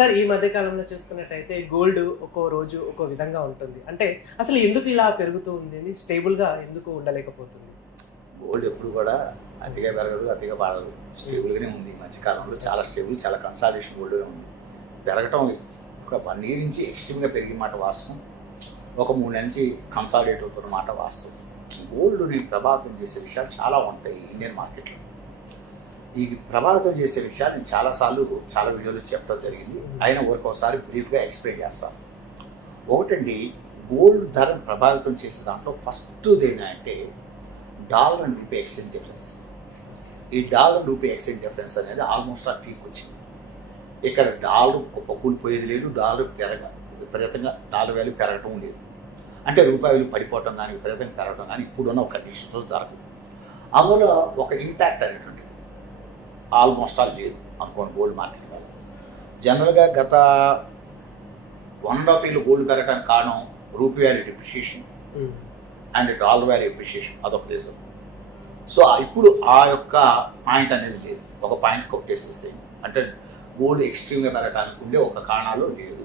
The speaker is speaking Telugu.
సార్ ఈ మధ్య కాలంలో చూసుకున్నట్టయితే గోల్డ్ ఒక్కో రోజు ఒక్కో విధంగా ఉంటుంది. అంటే అసలు ఎందుకు ఇలా పెరుగుతూ ఉంది అని స్టేబుల్‌గా ఎందుకు ఉండలేకపోతుంది? గోల్డ్ ఎప్పుడు కూడా అతిగా పెరగదు, అతిగా పడదు. స్టేబుల్గానే ఉంది. ఈ మధ్యకాలంలో చాలా స్టేబుల్, చాలా కన్సాలిడేషన్ గోల్డ్గా ఉంది. పెరగటం ఒక 1 ఇయర్ నుంచి ఎక్స్ట్రీమ్గా పెరిగిన మాట వాస్తవం. ఒక 3 నెలల నుంచి కన్సాలిడేట్ అవుతున్న మాట వాస్తవం. గోల్డ్ని ప్రభావితం చేసే విషయాలు చాలా ఉంటాయి ఇండియన్ మార్కెట్లో. ఈ ప్రభావితం చేసే విషయాలు నేను చాలాసార్లు చాలా వీడియోలో చెప్పడం జరిగింది. అయినా ఒకసారి బ్రీఫ్గా ఎక్స్ప్లెయిన్ చేస్తాను. ఒకటండి, గోల్డ్ ధరను ప్రభావితం చేసే దాంట్లో ఫస్ట్ ఏంటంటే dollar and rupee exchange difference. ఈ డాలర్ రూపీ ఎక్స్చేంజ్ డిఫరెన్స్ అనేది ఆల్మోస్ట్ ఆ పీక్ వచ్చింది. ఇక్కడ డాలర్ కూలిపోయేది లేదు, డాలర్ విపరీతంగా డాలర్ వాల్యూ పెరగటం లేదు. అంటే రూపాయలు పడిపోవటం కానీ విపరీతంగా పెరగటం కానీ ఇప్పుడున్న ఒక కండిషన్స్లో జరగదు. అందులో ఒక ఇంపాక్ట్ అనేటువంటిది ఆల్మోస్ట్ ఆల్ లేదు అనుకోండి గోల్డ్ మార్కెట్ వల్ల. జనరల్గా గత 1.5 years గోల్డ్ పెరగడానికి కారణం rupee value depreciation and dollar value appreciation, అదొక రీజన్. సో ఇప్పుడు ఆ యొక్క పాయింట్ అనేది లేదు, ఒక పాయింట్ కొట్టేసేసేయండి. అంటే గోల్డ్ ఎక్స్ట్రీమ్గా పెరగడానికి ఉండే ఒక కారణాలు లేదు.